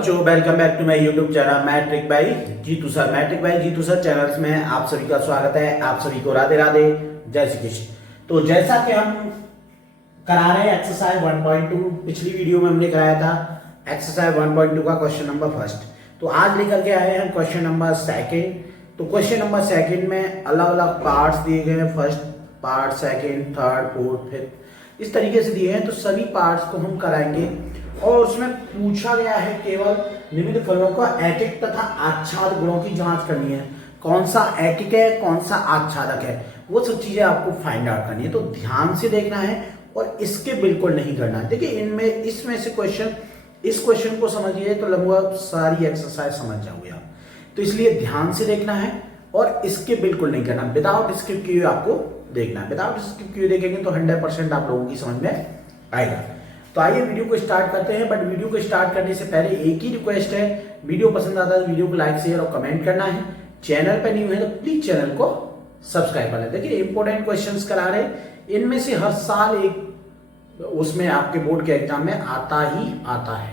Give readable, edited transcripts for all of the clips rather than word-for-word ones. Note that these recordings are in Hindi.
बच्चों, welcome back to my YouTube channel Matric by Jitu sir. Matric by Jitu sir channels में आप सभी का स्वागत है। आप सभी को राधे राधे, जय श्री कृष्ण। तो जैसा कि हम करा रहे हैं एक्सरसाइज 1.2, पिछली वीडियो में हमने कराया था एक्सरसाइज 1.2 का क्वेश्चन नंबर फर्स्ट। तो आज लेकर के आए हैं क्वेश्चन नंबर सेकेंड। तो क्वेश्चन नंबर सेकेंड में अलग अलग पार्ट्स दिए गए हैं, first part, second, third, fourth, fifth, इस तरीके से दिए हैं। तो सभी पार्ट्स को हम कराएंगे और उसमें पूछा गया है केवल निम्न फलों का ऐकिक तथा आच्छाद गुणों की जांच करनी है। कौन सा ऐकिक है, कौन सा आच्छादक है, वो सब चीजें आपको फाइंड आउट करनी है। तो ध्यान से देखना है और इसके बिल्कुल नहीं करना है। देखिए इनमें इसमें से क्वेश्चन, इस क्वेश्चन को समझिए तो लगभग सारी एक्सरसाइज समझ जाओगे आप। तो इसलिए ध्यान से देखना है और इसके बिल्कुल नहीं करना। विदाउट स्किप किए आपको देखना है। विदाउट स्किप किए देखेंगे तो 100% आप लोगों की समझ में आएगा। तो आइए वीडियो को स्टार्ट करते हैं। बट वीडियो को स्टार्ट करने से पहले एक ही रिक्वेस्ट है, वीडियो पसंद आता है तो वीडियो को लाइक, शेयर और कमेंट करना है। चैनल पे नहीं हुए तो प्लीज चैनल को सब्सक्राइब कर लें। देखिए इंपॉर्टेंट क्वेश्चंस करा रहे, इनमें से हर साल एक उसमें आपके बोर्ड के एग्जाम में आता ही आता है।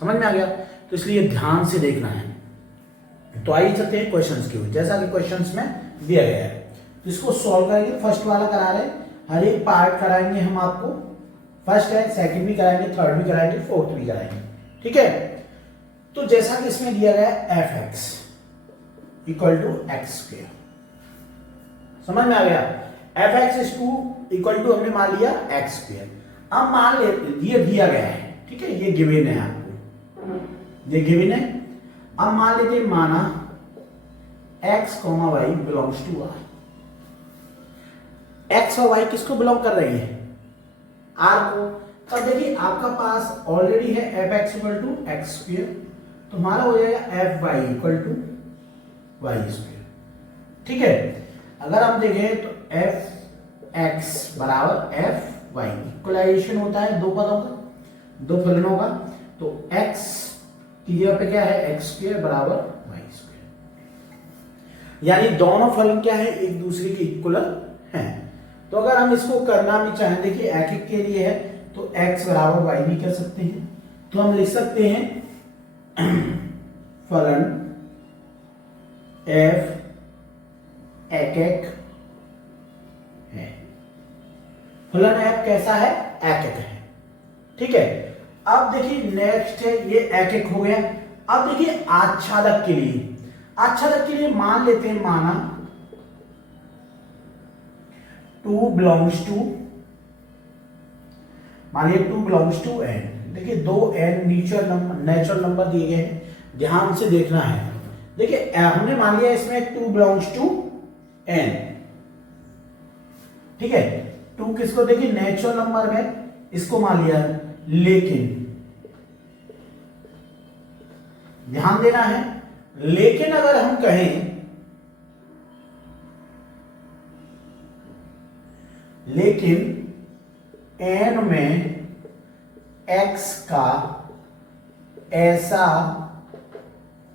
समझ में आ गया? तो इसलिए ध्यान से देखना है। तो आइए चलते हैं क्वेश्चंस की ओर। जैसा कि क्वेश्चंस में दिया गया है तो इसको सॉल्व करेंगे। फर्स्ट वाला करा रहे, हर एक पार्ट कराएंगे हम आपको। फर्स्ट है, सेकंड भी कराएंगे, थर्ड भी कराएंगे, फोर्थ भी कराएंगे। ठीक है? तो जैसा कि इसमें दिया गया है F X equal to X square, समझ में आ गया? F X is to equal to हमने मान लिया एक्स स्क्वायर। अब मान ले ये दिया गया है, ठीक है, ये गिवन है आपको, ये गिवन है। अब मान लेते हैं माना X comma Y belongs to R. X और वाई किसको बिलोंग कर रही है? आर को। तब देखिए आपका पास ऑलरेडी है F X equal to X square, तो हमारा हो जाएगा F Y equal to Y square. ठीक है? अगर हम देखें तो एफ एक्स बराबर एफ वाई, इक्वलाइजेशन होता है दो पदों का, दो फलनों का। तो एक्स की जगह पे क्या है, एक्स स्क्वायर बराबर वाई स्क्वायर, यानी दोनों फलन क्या है, एक दूसरे के इक्वल हैं। तो अगर हम इसको करना भी चाहें, देखिए ऐकिक के लिए है तो x बराबर वाई भी कर सकते हैं। तो हम लिख सकते हैं फलन f ऐकिक है। फलन f कैसा है? ऐकिक है। ठीक है? अब देखिए नेक्स्ट है, ये ऐकिक हो गया। अब देखिए आच्छादक के लिए, आच्छादक के लिए मान लेते हैं, माना 2 बिलोंग्स टू, मानिए 2 बिलोंग्स टू n। देखिए दो n नेचुरल नंबर दिए गए हैं, ध्यान से देखना है। देखिए हमने मान लिया इसमें 2 बिलोंग्स टू n। ठीक है? 2 किसको, देखिए नेचुरल नंबर में इसको मान लिया, लेकिन ध्यान देना है, लेकिन अगर हम कहें, लेकिन n में x का ऐसा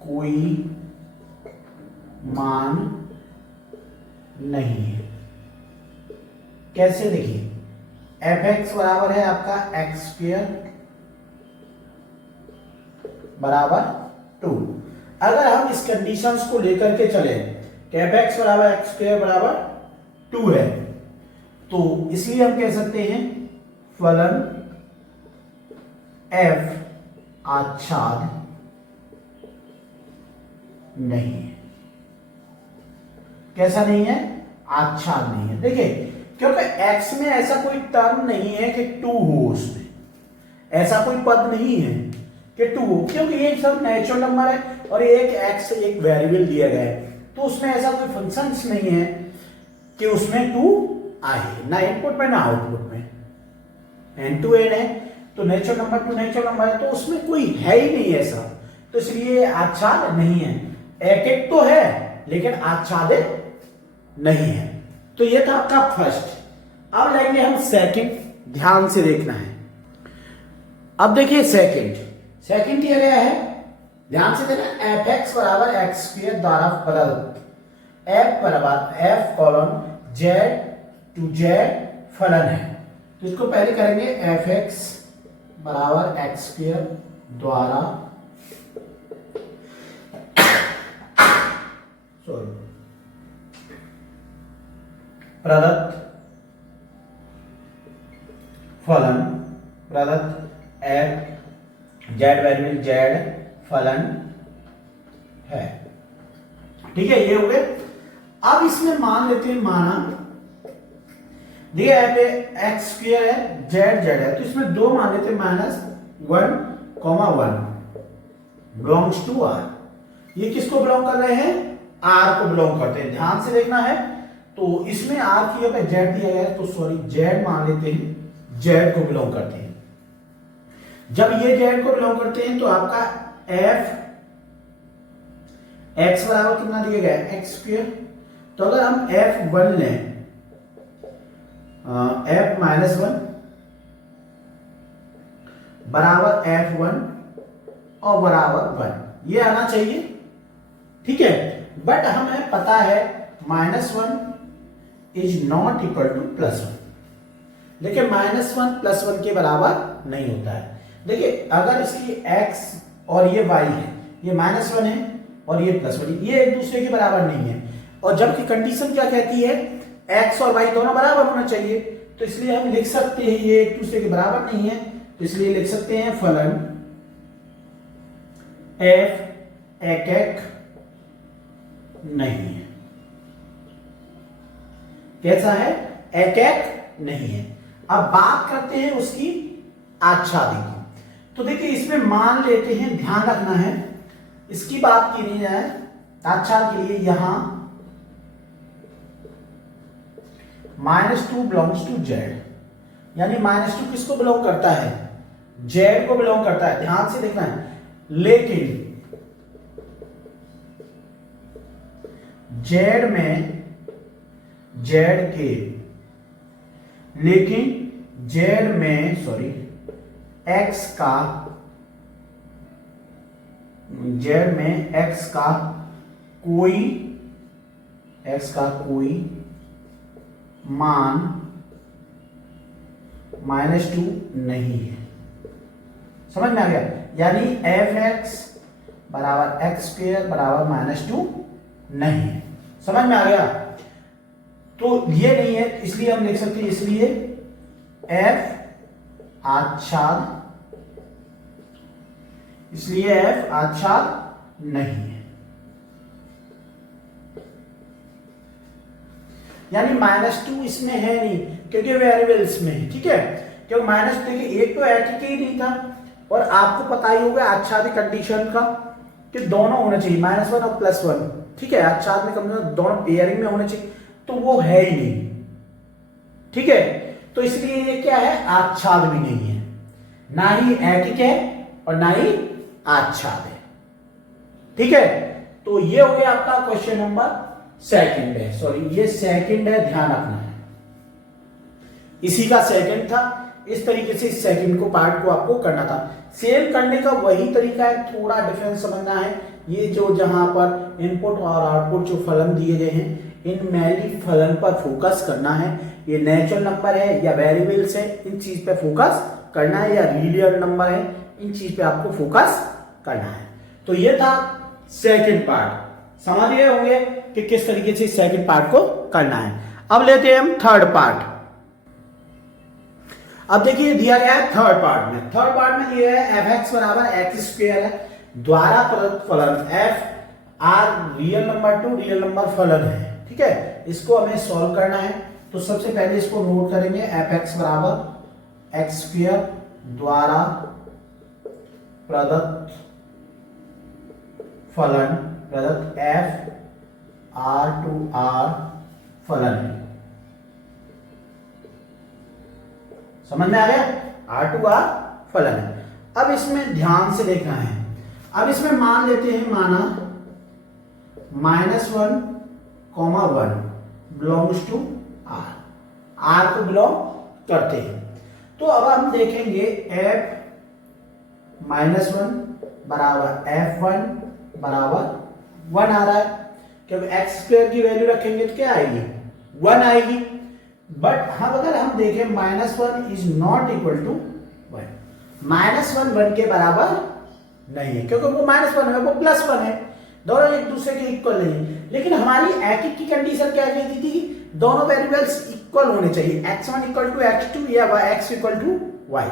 कोई मान नहीं है। कैसे? देखिए एफ एक्स बराबर है आपका एक्स स्क्वायर बराबर 2। अगर हम इस कंडीशंस को लेकर के चले कि एफ एक्स बराबर एक्स स्क्वायर बराबर 2 है, तो इसलिए हम कह सकते हैं फलन f आच्छाद नहीं है। कैसा नहीं है? आच्छाद नहीं है। देखिए क्योंकि x में ऐसा कोई टर्म नहीं है कि 2 हो, उसमें ऐसा कोई पद नहीं है कि 2 हो, क्योंकि ये सब नेचुरल नंबर है और एक x एक वेरिएबल दिया गया है, तो उसमें ऐसा कोई फंक्शंस नहीं है कि उसमें 2 आए, ना इनपुट में ना आउटपुट में। n टू n है तो natural number two natural number है, तो उसमें कोई है ही नहीं ऐसा। तो इसलिए आच्छाद नहीं है। ऐकिक तो है लेकिन आच्छादित नहीं है। तो ये था आपका फर्स्ट। अब लेंगे हम सेकंड, ध्यान से देखना है। अब देखिए सेकंड दिया गया है, ध्यान से देखना। एफ एक्स बराबर एक्स स्क्वायर द्वारा बदल एफ बराबर F colon Z to Z फलन है। तो इसको पहले करेंगे एफ एक्स बराबर एक्स स्क्वायर द्वारा प्रदत्त फलन, प्रदत्त एफ जेड वेरिएबल जेड फलन है। ठीक है, ये हो गए। अब इसमें मान लेते हैं, माना दिया है एक्स स्क्वायर है, जेड जेड है, तो इसमें दो मान लेते हैं, -1, 1 बिलोंग्स टू आर। ये किसको बिलोंग कर रहे हैं? आर को बिलोंग करते हैं, ध्यान से देखना है। तो इसमें आर की जगह जेड दिया गया है, तो सॉरी जेड मान लेते हैं, जेड को बिलोंग करते हैं। जब ये जेड को बिलोंग करते हैं तो आपका एफ एक्स बराबर कितना दिया गया है? X square. तो अगर हम f1 लें, f-1 बराबर f1 और बराबर 1, ये आना चाहिए। ठीक है, बट हमें पता है -1 इज नॉट इक्वल टू +1, लेकिन -1 +1 के बराबर नहीं होता है। देखिए, अगर इसकी x और ये y है, ये -1 है और ये +1, ये एक दूसरे के बराबर नहीं है, और जबकि कंडीशन क्या कहती है? x और y दोनों बराबर होना चाहिए। तो इसलिए हम लिख सकते हैं ये एक दूसरे के बराबर नहीं है, तो इसलिए लिख सकते हैं फलन f एक नहीं है। कैसा है? एक नहीं है। अब बात करते हैं उसकी आच्छादी की। तो देखिए, इसमें मान लेते हैं, ध्यान रखना है, इसकी बात की नहीं जाए आच्छाद के लिए, यहां -2 बिलोंग्स टू जेड, यानी -2 किसको बिलोंग करता है? जेड को बिलोंग करता है, ध्यान से देखना है। लेकिन जेड में जेड के, लेकिन जेड में सॉरी एक्स का, जेड में एक्स का कोई मान -2 नहीं है। समझ में आ गया? यानी f(x) बराबर एक्स स्क्वायर बराबर -2 नहीं है। समझ में आ गया? तो ये नहीं है, इसलिए हम लिख सकते हैं, इसलिए f आच्छाद, इसलिए f आच्छाद नहीं है। यानी -2 इसमें है नहीं, क्योंकि वेरिएबल्स में है। ठीक है, क्योंकि माइनस, देखिए एक तो ऐटिक ही नहीं था, और आपको पता ही होगा आच्छादित कंडीशन का कि दोनों होने चाहिए, -1 और +1। ठीक है, आच्छाद में कम से कम दोनों पेयरिंग में होने चाहिए, तो वो है ही नहीं। ठीक है, तो इसलिए ये क्या है? आच्छाद भी नहीं है, ना ही ऐटिक है और ना ही आच्छाद है। ठीक है, तो ये हो गया आपका क्वेश्चन नंबर सेकंड है, सॉरी ये सेकंड है, ध्यान रखना है, इसी का सेकंड था। इस तरीके से इस सेकंड को पार्ट को आपको करना था। सेम करने का वही तरीका है, थोड़ा डिफरेंस समझना है। ये जो जहां पर इनपुट और आउटपुट जो फलन दिए गए हैं, इनमें फलन पर फोकस करना है। ये नेचुरल नंबर है या वेरिएबल्स है, इन चीज पे फोकस करना है, या रियल नंबर है, इन चीज पे आपको फोकस करना है। तो ये था सेकंड पार्ट, समझ गए होंगे कि किस तरीके से सेकंड पार्ट को करना है। अब लेते हैं हम थर्ड पार्ट। अब देखिए दिया गया है थर्ड पार्ट में, थर्ड पार्ट में दिया है f(x) बराबर एक्स स्क्वायर है, द्वारा प्रदत्त फलन f r real number two real number फलन है। ठीक है, इसको हमें सॉल्व करना है। तो सबसे पहले इसको नोट करेंगे, f(x) बराबर एक्स स्क्वायर द्वारा प्रदत्त फलन, प्रदत्त f r टू r फलन है। समझ में आ गया? r टू r फलन है। अब इसमें ध्यान से देखना है, अब इसमें मान लेते हैं, माना -1, 1 बिलोंग्स टू r को बिलोंग करते हैं। तो अब हम देखेंगे f-1 बराबर f1 बराबर 1 आ रहा है, क्योंकि एक्स स्क्वायर की वैल्यू रखेंगे तो क्या आएगी? 1 आएगी। बट हम अगर हम देखें -1 इज नॉट इक्वल टू 1, -1 1 के बराबर नहीं है, क्योंकि वो -1 है, वो +1 है। दोनों एक दूसरे के इक्वल नहीं है। लेकिन हमारी एक की कंडीशन क्या कहती थी, दोनों वेरिएबल्स इक्वल होने चाहिए, x1 इक्वल टू x2 या x इक्वल टू y।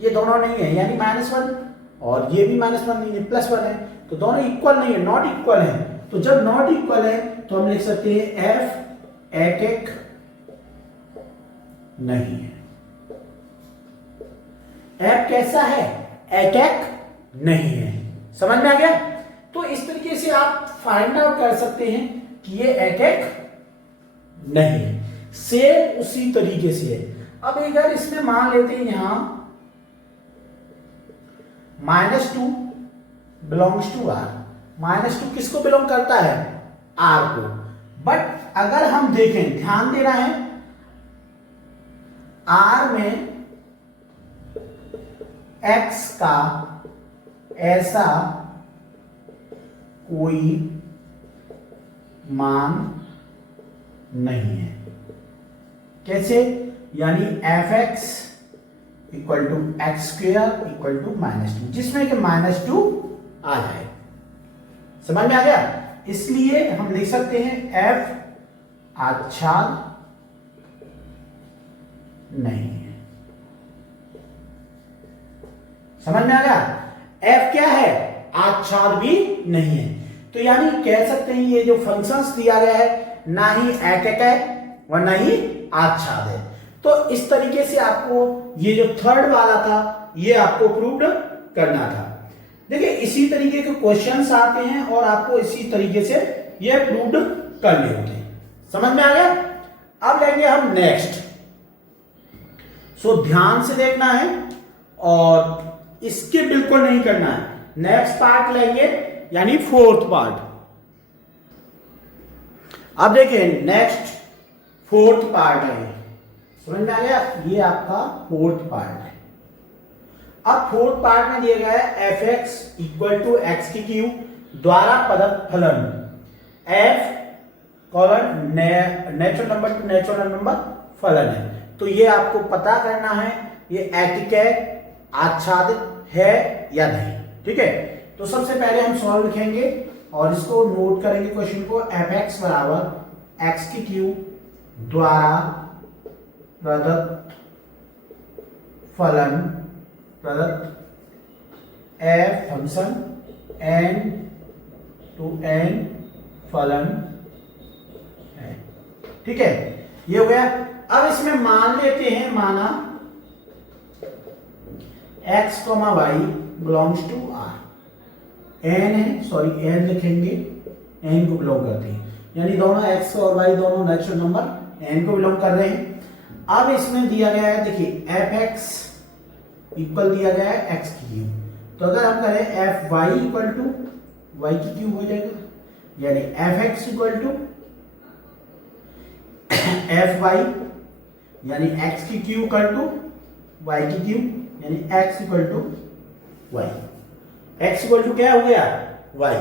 ये दोनों नहीं है, यानी -1 और ये भी -1 नहीं है, +1 है, तो दोनों इक्वल नहीं है, नॉट इक्वल है। तो जब नॉट इक्वल है तो हम लिख सकते हैं f एक नहीं है। f कैसा है, एक नहीं है। समझ में आ गया? तो इस तरीके से आप फाइंड आउट कर सकते हैं कि ये एक नहीं है। सेम उसी तरीके से है। अब अगर इसमें मान लेते हैं यहां -2 बिलोंग्स टू r, -2 किसको बिलोंग करता है, r को। बट अगर हम देखें, ध्यान देना है, r में x का ऐसा कोई मान नहीं है। कैसे, यानी f(x) equal to x² equal to -2, जिसमें कि -2 आ जाए। समझ में आ गया? इसलिए हम लिख सकते हैं f आच्छाद नहीं है। समझ में आ गया? f क्या है, आच्छाद भी नहीं है। तो यानी कह सकते हैं ये जो फंक्शंस दिया गया है ना ही एक है और ना ही आच्छाद है। तो इस तरीके से आपको ये जो थर्ड वाला था ये आपको प्रूव करना था। देखिए इसी तरीके के क्वेश्चंस आते हैं और आपको इसी तरीके से ये प्रूव करने होते हैं। समझ में आ गया? अब लेंगे हम नेक्स्ट। सो ध्यान से देखना है और इसके बिल्कुल नहीं करना है। नेक्स्ट पार्ट लेंगे यानी फोर्थ पार्ट। अब देखिए नेक्स्ट फोर्थ पार्ट है। समझ में आ गया? ये आपका फोर्थ पार्ट है। अब फोर्थ पार्ट में दिया गया है f(x) इक्वल टू x की क्यूब द्वारा प्रदत्त फलन f colon natural number two natural number फलन है। तो ये आपको पता करना है ये एटिक है, आच्छादित है या नहीं। ठीक है, तो सबसे पहले हम सॉल्व लिखेंगे और इसको नोट करेंगे क्वेश्चन को। f(x) बराबर x की क्यूब द्वारा प्रदत्त फलन प्रदत्त f function n to n फलन है। ठीक है, ये हो गया। अब इसमें मान लेते हैं, माना x, y belongs to r, n है, सॉरी n लिखेंगे, n को बिलोंग करते हैं, यानी दोनों x और y दोनों नेचुरल नंबर n को बिलोंग कर रहे हैं। अब इसमें दिया गया है, देखिए f(x) इक्वल दिया गया है x की क्यूब। तो अगर हम करें f(y) इक्वल टू y की क्यूब हो जाएगा, यानी f(x) इक्वल टू f(y) यानी x की क्यूब इक्वल टू y की क्यूब, यानी x equal to y। x equal to क्या हो गया, y।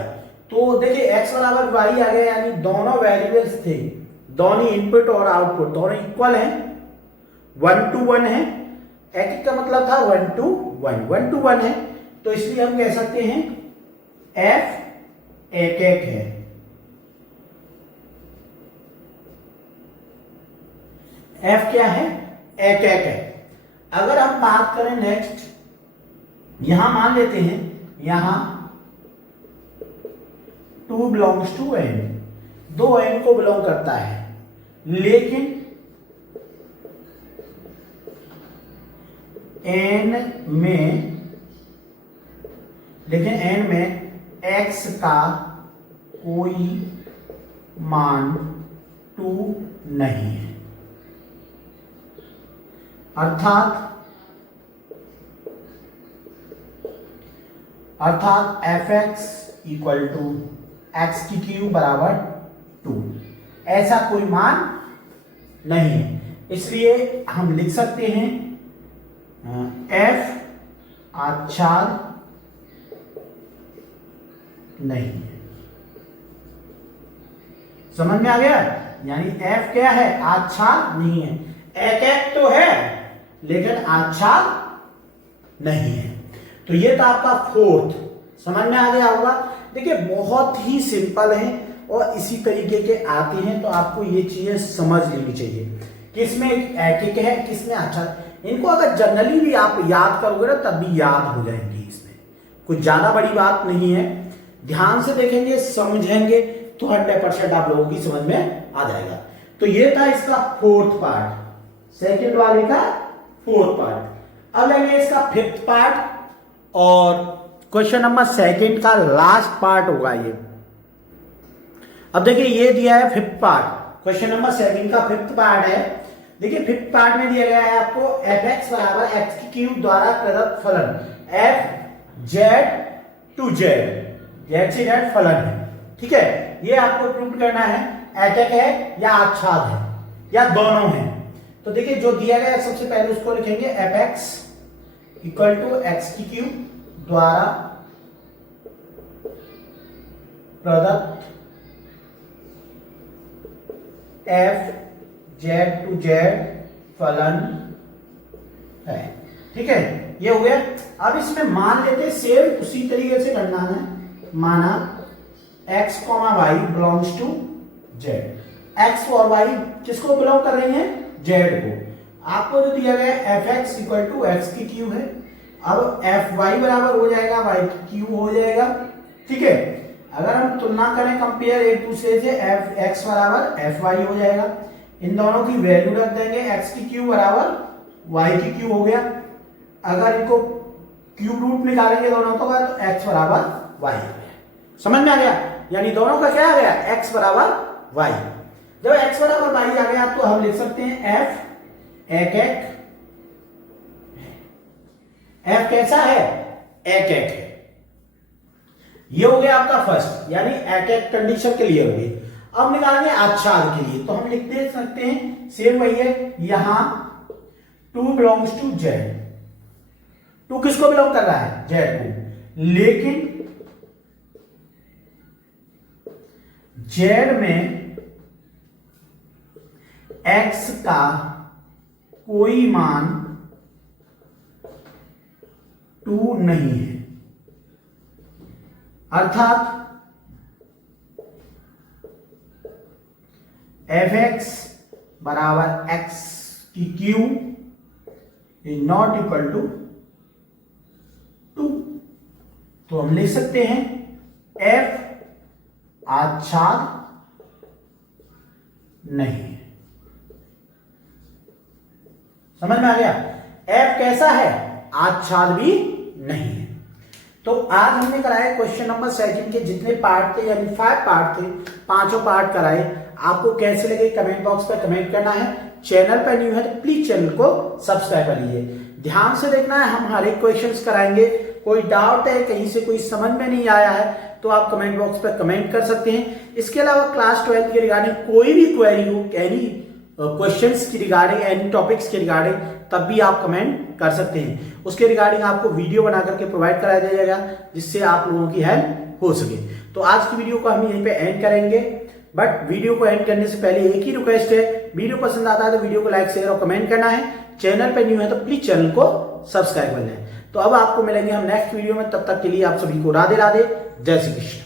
तो देखिए x बराबर y आ गया, यानी दोनों वेरिएबल्स थे, दोनों इनपुट और आउटपुट दोनों इक्वल हैं, 1 to 1 है। एक का मतलब था 1 to 1 है। तो इसलिए हम कह सकते हैं f एक है। f क्या है, एक है। अगर हम बात करें नेक्स्ट, यहां मान लेते हैं यहां 2 बिलोंग्स टू n, 2 n को बिलोंग करता है, लेकिन n में x का कोई मान 2 नहीं है, अर्थात f(x) इक्वल टू x की क्यूब बराबर 2, ऐसा कोई मान नहीं है। इसलिए हम लिख सकते हैं f आच्छाद नहीं है। समझ में आ गया? यानी f क्या है, आच्छाद नहीं है। एक तो है लेकिन आच्छाद नहीं है। तो ये था आपका फोर्थ। समझ में आ गया होगा। देखिए बहुत ही सिंपल है और इसी तरीके के आते हैं, तो आपको ये चीजें समझ लेनी चाहिए। किसमें एक है, किसमें अच्छा, इनको अगर जनरली भी आप याद करोगे ना तब भी याद हो जाएंगे। इसमें कुछ ज्यादा बड़ी बात नहीं है, ध्यान से देखेंगे समझेंगे तो 100% आप लोगों की समझ में आ जाएगा। तो ये था इसका फोर्थ पार्ट, सेकंड वाले का फोर्थ पार्ट। अब लेंगे इसका फिफ्थ पार्ट और क्वेश्चन नंबर सेकंड का लास्ट पार्ट होगा ये। अब देखिए ये दिया है fifth part, question number second का फिफ्थ पार्ट है। देखिए फिफ्थ पार्ट में दिया गया है आपको fx बराबर x की क्यूब द्वारा प्रदत्त फलन f z टू z से z फलन है। ठीक है, ये आपको प्रूव करना है एटक है या आच्छाद है या दोनों है। तो देखिए जो दिया गया है सबसे पहले उसको लिखेंगे fx इक्वल टू x की क्यूब द्वारा प्रदत्त f z टू z फलन है। ठीक है, ये हो गया। अब इसमें मान लेते सेम उसी तरीके से करना है, माना x, y belongs to z। x और y किसको बिलोंग कर रही है, z को। आपको जो दिया गया है fx इक्वल टू x की क्यूब है, अब fy बराबर हो जाएगा y की क्यूब हो जाएगा। ठीक है, अगर हम तुलना करें कंपेयर एक दूसरे से fx बराबर fy हो जाएगा, इन दोनों की वैल्यू रख देंगे, x की क्यूब बराबर y की क्यूब हो गया। अगर इनको क्यूब रूट निकालेंगे दोनों तो x बराबर y हो गया। समझ में आ गया, यानी दोनों का क्या आ गया, x बराबर y। जब x बराबर y आ गया तो हम लिख सकते हैं f एक f कैसा है, एक है। ये हो गया आपका फर्स्ट, यानी एक कंडीशन के लिए हो गई। अब निकालेंगे आच्छाद के लिए, तो हम लिख दे सकते हैं सेम वही है, यहां 2 बिलोंग्स टू z। 2 किसको बिलोंग कर रहा है, z को, लेकिन z में x का कोई मान 2 नहीं है, अर्थात fx बराबर x की cube is not equal to 2। तो हम लिख सकते हैं f आच्छाद नहीं है। समझ में आ गया, f कैसा है, आच्छाद भी नहीं है। तो आज हमने कराए क्वेश्चन नंबर सेकंड के जितने पार्ट थे, यानी 5 पार्ट थे, पांचों पार्ट कराए। आपको कैसे लगे कमेंट बॉक्स पर कमेंट करना है। चैनल पर न्यू है तो प्लीज चैनल को सब्सक्राइब कर लीजिए, ध्यान से देखना है, हम हर एक क्वेश्चंस कराएंगे। कोई डाउट है, कहीं से कोई समझ में नहीं आया है तो आप कमेंट बॉक्स पर कमेंट कर सकते हैं। इसके अलावा क्लास 12 के रिगार्डिंग कोई भी क्वेरी हो, एनी क्वेश्चंस की रिगार्डिंग, एनी टॉपिक्स के रिगार्डिंग, तब भी आप कमेंट कर सकते हैं। उसके रिगार्डिंग आपको वीडियो बना करके प्रोवाइड कराया जाएगा जिससे आप लोगों की हेल्प हो सके। तो आज की वीडियो को हम यहीं पे एंड करेंगे, बट वीडियो को एंड करने से पहले एक ही रिक्वेस्ट है, वीडियो पसंद आता है तो वीडियो को लाइक शेयर और कमेंट करना है। चैनल पे न्यू है तो प्लीज चैनल को सब्सक्राइब कर लें। तो अब आपको मिलेंगे हम नेक्स्ट वीडियो में, तब तक के लिए आप सभी को राधे राधे, जय श्री कृष्ण।